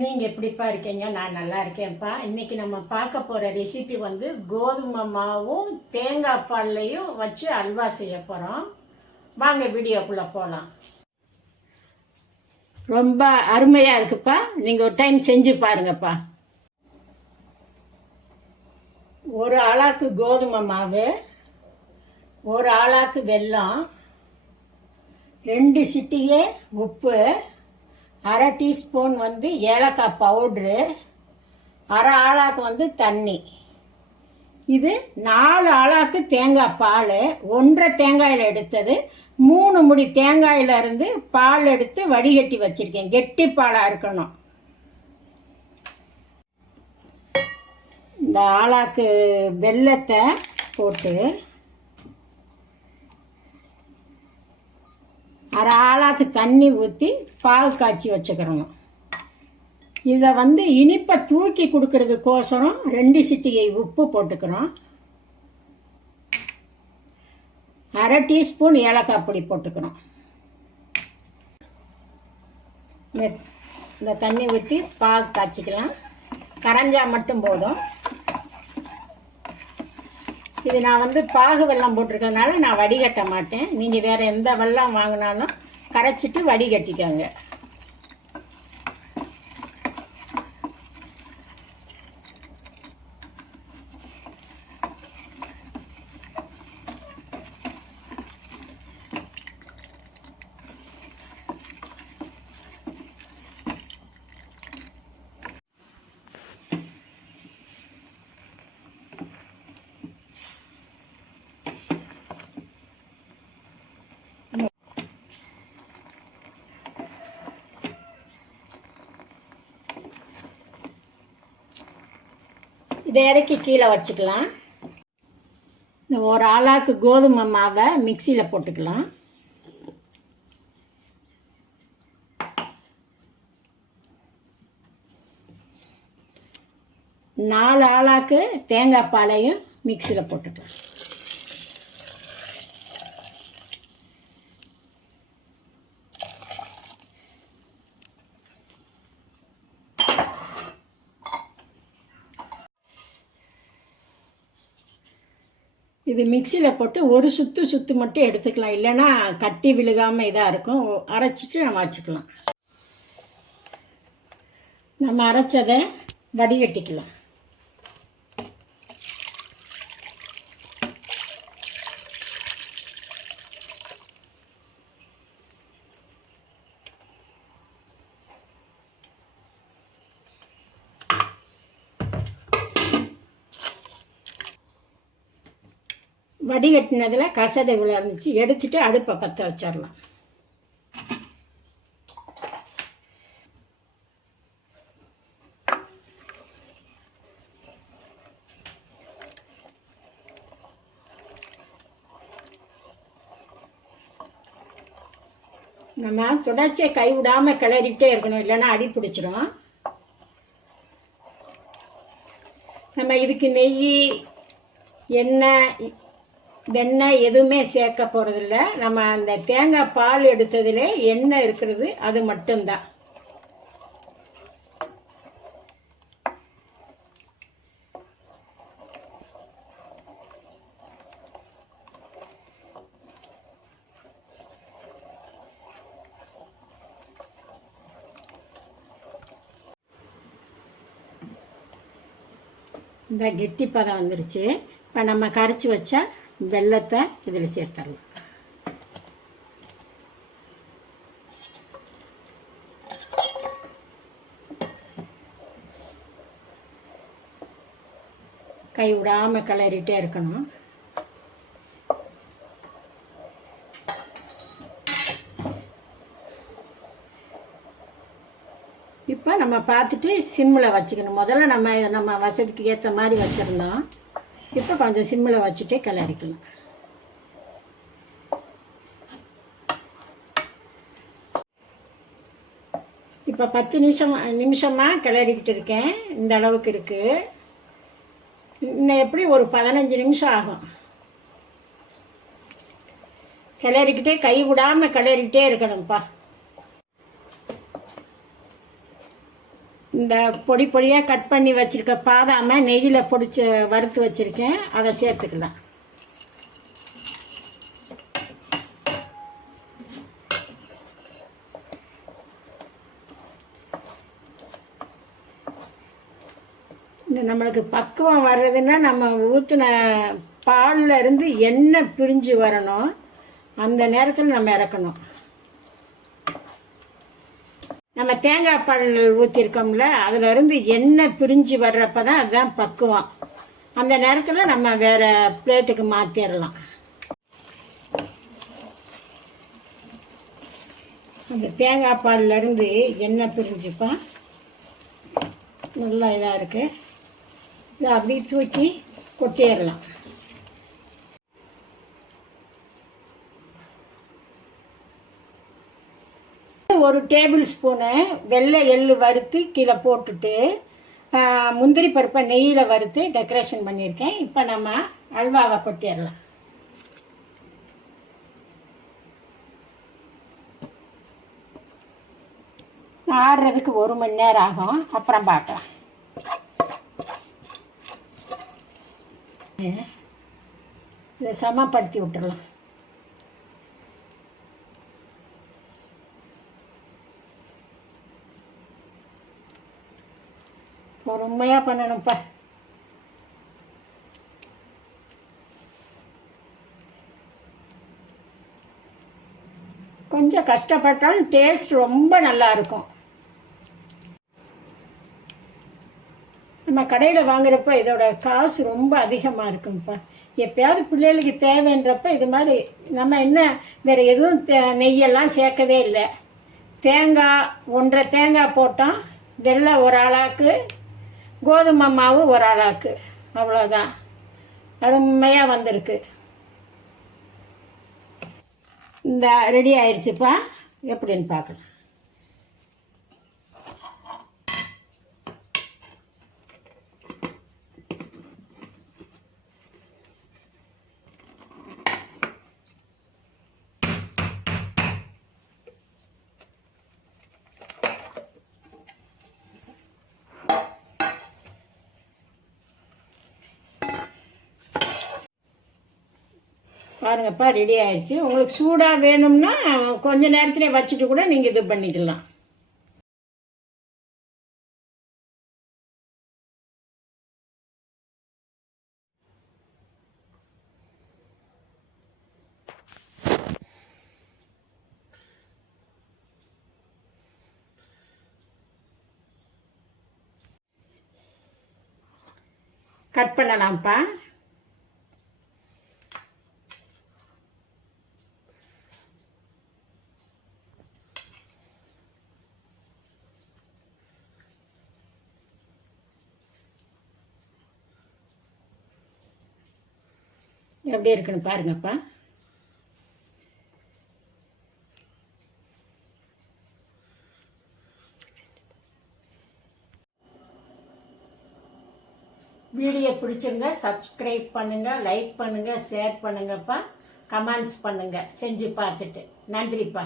நீங்கள் எப்படிப்பா இருக்கீங்க? நான் நல்லா இருக்கேன்ப்பா. இன்றைக்கி நம்ம பார்க்க போகிற ரெசிபி வந்து கோதுமை மாவும் தேங்காய் பால்லையும் வச்சு அல்வா செய்ய போகிறோம் வாங்க வீடியோக்குள்ளே போகலாம் ரொம்ப அருமையாக இருக்குப்பா. நீங்கள் ஒரு டைம் செஞ்சு பாருங்கப்பா. ஒரு ஆளாக்கு கோதுமை மாவு ஒரு ஆளாக்கு வெல்லம் ரெண்டு சிட்டிகை உப்பு அரை டீஸ்பூன் வந்து ஏலக்காய் பவுட்ரு அரை ஆளாக்கு வந்து தண்ணி. இது நாலு ஆளாக்கு தேங்காய் பால் ஒன்றரை தேங்காயில் எடுத்தது மூணு முடி தேங்காயில இருந்து பால் எடுத்து வடிகட்டி வச்சிருக்கேன். கெட்டி பாலாக இருக்கணும். இந்த ஆளாக்கு வெல்லத்தை போட்டு அரை ஆளாக்கு தண்ணி ஊற்றி பால் காய்ச்சி வச்சுக்கிறணும் இதை வந்து இனிப்பை தூக்கி கொடுக்கறதுக்கோசரம் ரெண்டு சிட்டிகை உப்பு போட்டுக்கிறோம். அரை டீஸ்பூன் ஏலக்காய் பொடி போட்டுக்கிறோம். இந்த- இந்த தண்ணி ஊற்றி பால் காய்ச்சிக்கலாம். கரைஞ்சா மட்டும் போதும். இது நான் வந்து பாகு வெள்ளம் போட்டிருக்கறதுனால நான் வடிகட்ட மாட்டேன். நீங்கள் வேறு எந்த வெள்ளம் வாங்கினாலும் கரைச்சிட்டு வடிகட்டிக்கோங்க. இதை இறக்கி கீழே வச்சுக்கலாம். இந்த ஒரு ஆளாக்கு கோதுமை மாவை மிக்சியில் போட்டுக்கலாம். நாலு ஆளாக்கு தேங்காய் பாலையும் மிக்சியில் போட்டுக்கலாம். இது மிக்சியில் போட்டு ஒரு சுத்து சுத்து மட்டும் எடுத்துக்கலாம். இல்லைன்னா கட்டி விழுகாமல் இதாக இருக்கும். அரைச்சிட்டு நம்ம வச்சுக்கலாம். நம்ம அரைச்சதை வடிகட்டிக்கலாம். வடிகட்டினதில் கசதை இவ்வளோ இருந்துச்சு. எடுத்துட்டு அடுப்பை பற்ற வச்சிடலாம். நம்ம தொடர்ச்சியை கைவிடாமல் கிளறிக்கிட்டே இருக்கணும். இல்லைன்னா அடி பிடிச்சிரும். நம்ம இதுக்கு நெய் எண்ணெய் வெண்ணெய் எதுவுமே சேர்க்க போகிறதில்ல நம்ம அந்த தேங்காய் பால் எடுத்ததில் எண்ணெய் இருக்கிறது அது மட்டும்தான். இந்த கெட்டி பதம் வந்துருச்சு. இப்போ நம்ம கரைச்சி வச்சா வெள்ளத்தை இதில் சேர்த்துடலாம் கை விடாமல் கிளறிட்டே இருக்கணும். இப்போ நம்ம பார்த்துட்டு சிம்மில் வச்சுக்கணும். முதல்ல நம்ம நம்ம வசதிக்கு ஏற்ற மாதிரி வச்சுருந்தோம் இப்போ கொஞ்சம் சிம்மில் வச்சுட்டே கிளறிக்கலாம் இப்போ பத்து நிமிஷம் நிமிஷமாக கிளறிக்கிட்டு இருக்கேன். இந்த அளவுக்கு இருக்குது இன்னும் எப்படி ஒரு பதினஞ்சு நிமிஷம் ஆகும். கிளறிக்கிட்டே கை விடாமல் கிளறிக்கிட்டே இருக்கணும்ப்பா. இந்த பொடி பொடியாக கட் பண்ணி வச்சுருக்க பாதாமை நெய்யில் பொடிச்சு வறுத்து வச்சுருக்கேன். அதை சேர்த்துக்கலாம். இந்த நம்மளுக்கு பக்குவம் வர்றதுன்னா நம்ம ஊற்றின பாலில் இருந்து எண்ணெய் பிரிஞ்சு வரணும். அந்த நேரத்தில் நம்ம இறக்கணும். நம்ம தேங்காய் பால் ஊற்றிருக்கோம்ல அதுலேருந்து எண்ணெய் பிரிஞ்சு வர்றப்ப தான் அதுதான் பக்குவம். அந்த நேரத்தில் நம்ம வேறு பிளேட்டுக்கு மாற்றிடலாம் அந்த தேங்காய் பால்லேருந்து எண்ணெய் பிரிஞ்சுப்பா. நல்லா இதாக இருக்குது இதை அப்படியே தூக்கி கொட்டிடலாம். ஒரு டேபிள் ஸ்பூனு வெள்ளை எள்ளு வறுத்து கீழே போட்டுட்டு முந்திரி பருப்பை நெய்யில் வறுத்து டெக்கரேஷன் பண்ணியிருக்கேன். இப்போ நம்ம அல்வாவை கொட்டிடலாம். ஆடுறதுக்கு ஒரு மணி நேரம் ஆகும். அப்புறம் பார்க்கலாம். இதை சமப்படுத்தி விட்டுடலாம். பொறுமையாக பண்ணணும்ப்பா. கொஞ்சம் கஷ்டப்பட்டாலும் டேஸ்ட் ரொம்ப நல்லா இருக்கும். நம்ம கடையில் வாங்குறப்ப இதோட காசு ரொம்ப அதிகமாக இருக்குங்கப்பா எப்பயாவது பிள்ளைகளுக்கு தேவைன்றப்ப இது மாதிரி நம்ம என்ன வேறு எதுவும் நெய்யெல்லாம் சேர்க்கவே இல்லை. தேங்காய் ஒன்றரை தேங்காய் போட்டோம். வெள்ளை ஒரு ஆளாக்கு கோதுமை மாவு ஒரு ஆளாக்கு அவ்வளோதான் அருமையாக வந்திருக்கு. இந்த ரெடி ஆயிடுச்சுப்பா. எப்படின்னு பார்க்கலாம். பாருங்கப்பா ரெடி ஆயிடுச்சு. உங்களுக்கு சூடாக வேணும்னா கொஞ்ச நேரத்திலே வச்சுட்டு கூட நீங்கள் இது பண்ணிக்கலாம். கட் பண்ணலாம்ப்பா. எப்படி இருக்குன்னு பாருங்கப்பா. வீடியோ பிடிச்சிருந்தா சப்ஸ்கிரைப் பண்ணுங்க லைக் பண்ணுங்க ஷேர் பண்ணுங்கப்பா. கமெண்ட்ஸ் பண்ணுங்க. செஞ்சு பார்த்துட்டு. நன்றிப்பா.